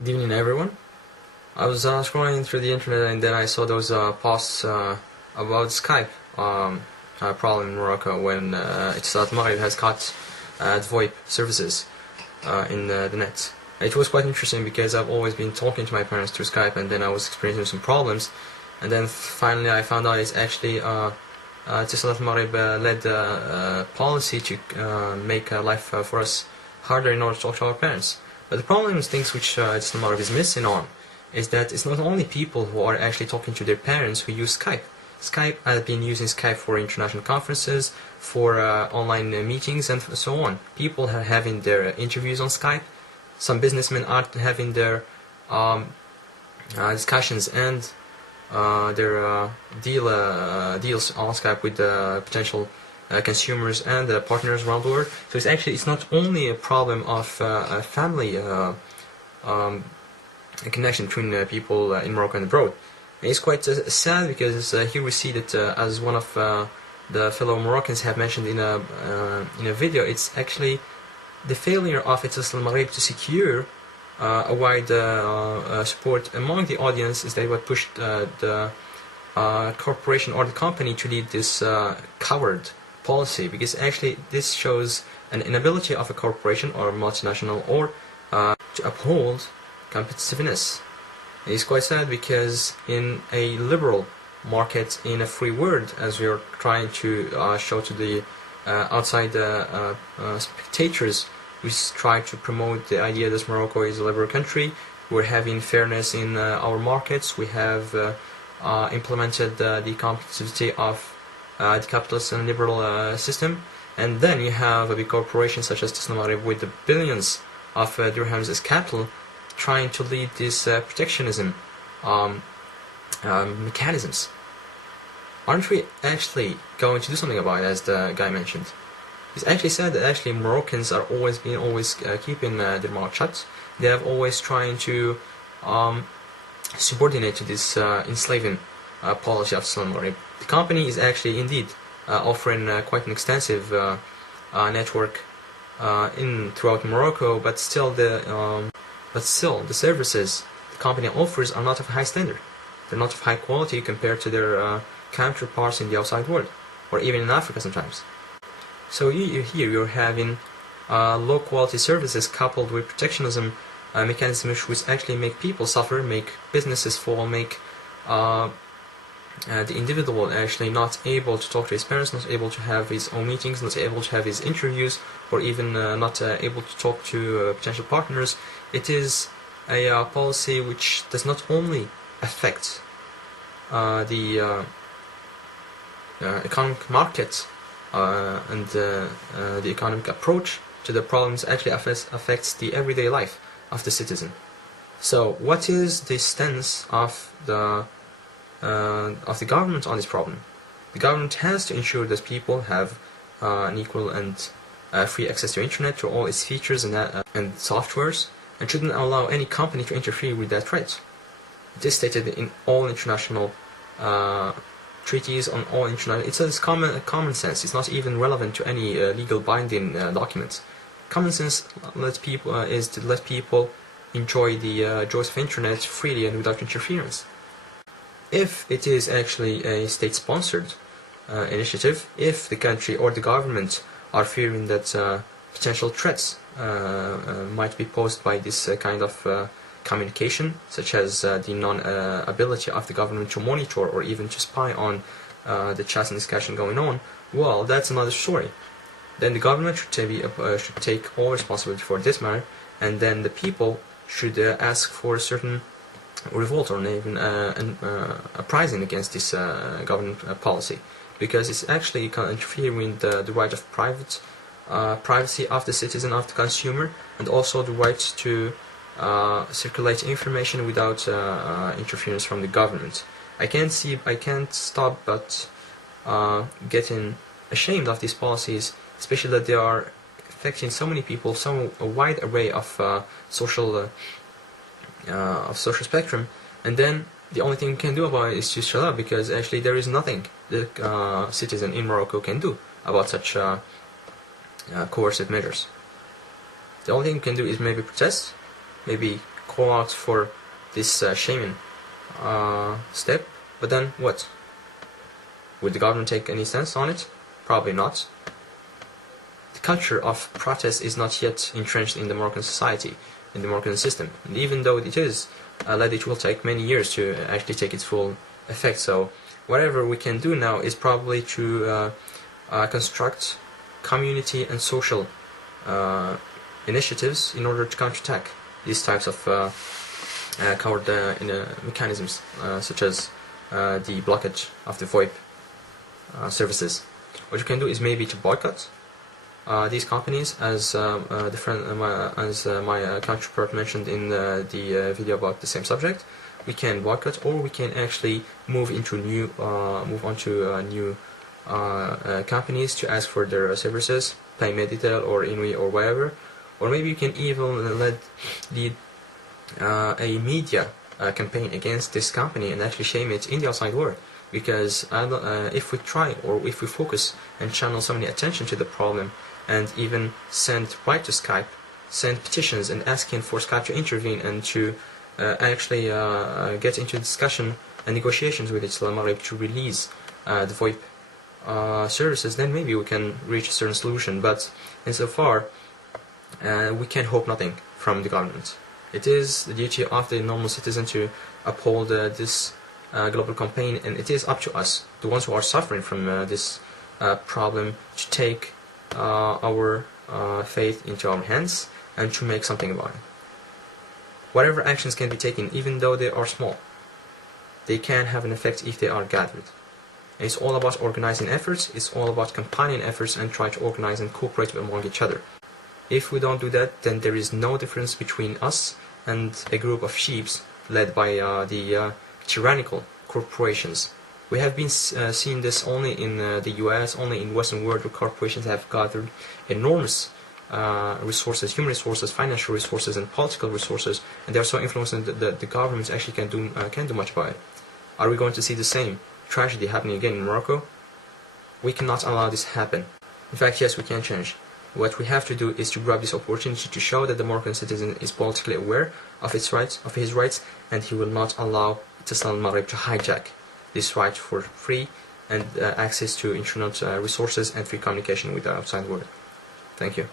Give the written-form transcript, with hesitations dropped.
Good evening, everyone. I was scrolling through the internet and then I saw those posts about Skype problem in Morocco when Etisalat Maghreb has cut the VoIP services in the net. It was quite interesting because I've always been talking to my parents through Skype, and then I was experiencing some problems, and then finally I found out it's actually Etisalat Maghreb led policy to make life for us harder in order to talk to our parents. But the problem is things which Etisalat Maghreb is missing on is that it's not only people who are actually talking to their parents who use Skype. Skype has been using Skype for international conferences, for online meetings, and so on. People are having their interviews on Skype. Some businessmen are having their discussions and their deals on Skype with potential consumers and partners around the world. So it's not only a problem of family connection between people in Morocco and abroad. And it's quite sad because here we see that as one of the fellow Moroccans have mentioned in a video, it's actually the failure of Etisalat Maghreb to secure a wide support among the audience is that what pushed the corporation or the company to lead this coward policy, because actually this shows an inability of a corporation or a multinational or to uphold competitiveness. It is quite sad because in a liberal market, in a free world, as we are trying to show to the outside spectators, we try to promote the idea that Morocco is a liberal country. We're having fairness in our markets. We have implemented the competitivity of the capitalist and liberal system. And then you have a big corporation such as Etisalat Maghreb with the billions of dirhams as capital, trying to lead these protectionism mechanisms. Aren't we actually going to do something about it, as the guy mentioned? He's actually said that actually Moroccans are always keeping their mouth shut. They have always trying to subordinate to this enslaving policy of Etisalat Maghreb. The company is actually indeed offering quite an extensive network throughout Morocco, but still the services the company offers are not of high standard. They're not of high quality compared to their counterparts in the outside world, or even in Africa sometimes. So here you're having low quality services coupled with protectionism mechanisms which actually make people suffer, make businesses fall, make the individual actually not able to talk to his parents, not able to have his own meetings, not able to have his interviews, or even not able to talk to potential partners. It is a policy which does not only affect the economic market and the economic approach to the problems, actually affects the everyday life of the citizen. So what is the stance of the government on this problem? The government has to ensure that people have an equal and free access to internet, to all its features and softwares, and shouldn't allow any company to interfere with that right. It is stated in all international treaties, on all international. It's common sense. It's not even relevant to any legal binding documents. Common sense is to let people enjoy the joys of internet freely and without interference. If it is actually a state-sponsored initiative, if the country or the government are fearing that potential threats might be posed by this kind of communication, such as the non-ability of the government to monitor or even to spy on the chats and discussion going on, well, that's another story. Then the government should take all responsibility for this matter, and then the people should ask for a certain revolt or even uprising against this government policy, because it's actually interfering with the right of privacy of the citizen, of the consumer, and also the right to circulate information without interference from the government. I can't stop but getting ashamed of these policies, especially that they are affecting so many people, a wide array of social spectrum, and then the only thing we can do about it is to shut up, because actually there is nothing the citizen in Morocco can do about such coercive measures. The only thing we can do is maybe protest, maybe call out for this shaming step, but then what? Would the government take any stance on it? Probably not. The culture of protest is not yet entrenched in the Moroccan society, in the Moroccan system, and even though it is, it will take many years to actually take its full effect. So whatever we can do now is probably to construct community and social initiatives in order to counterattack these types of coward mechanisms, such as the blockage of the VoIP services. What you can do is maybe to boycott these companies, as my counterpart mentioned in the video about the same subject. We can boycott, or we can actually move on to new companies to ask for their services, pay Meditel or Inui or whatever, or maybe you can even lead a media campaign against this company and actually shame it in the outside world. Because if we try, or if we focus and channel so many attention to the problem, and even send right to Skype, send petitions and asking for Skype to intervene and to actually get into discussion and negotiations with Islam Maghreb to release the VoIP services, then maybe we can reach a certain solution. But insofar, we can hope nothing from the government. It is the duty of the normal citizen to uphold this global campaign, and it is up to us, the ones who are suffering from this problem, to take our faith into our hands and to make something about it. Whatever actions can be taken, even though they are small, they can have an effect if they are gathered. And it's all about organizing efforts, it's all about combining efforts and try to organize and cooperate among each other. If we don't do that, then there is no difference between us and a group of sheeps led by the tyrannical corporations. We have been seeing this only in the US, only in Western world, where corporations have gathered enormous resources, human resources, financial resources, and political resources, and they are so influential that the governments actually can't do much about it. Are we going to see the same tragedy happening again in Morocco? We cannot allow this to happen. In fact, yes, we can change. What we have to do is to grab this opportunity to show that the Moroccan citizen is politically aware of his rights, and he will not allow Islam Maghreb to hijack this right for free and access to internet resources and free communication with the outside world. Thank you.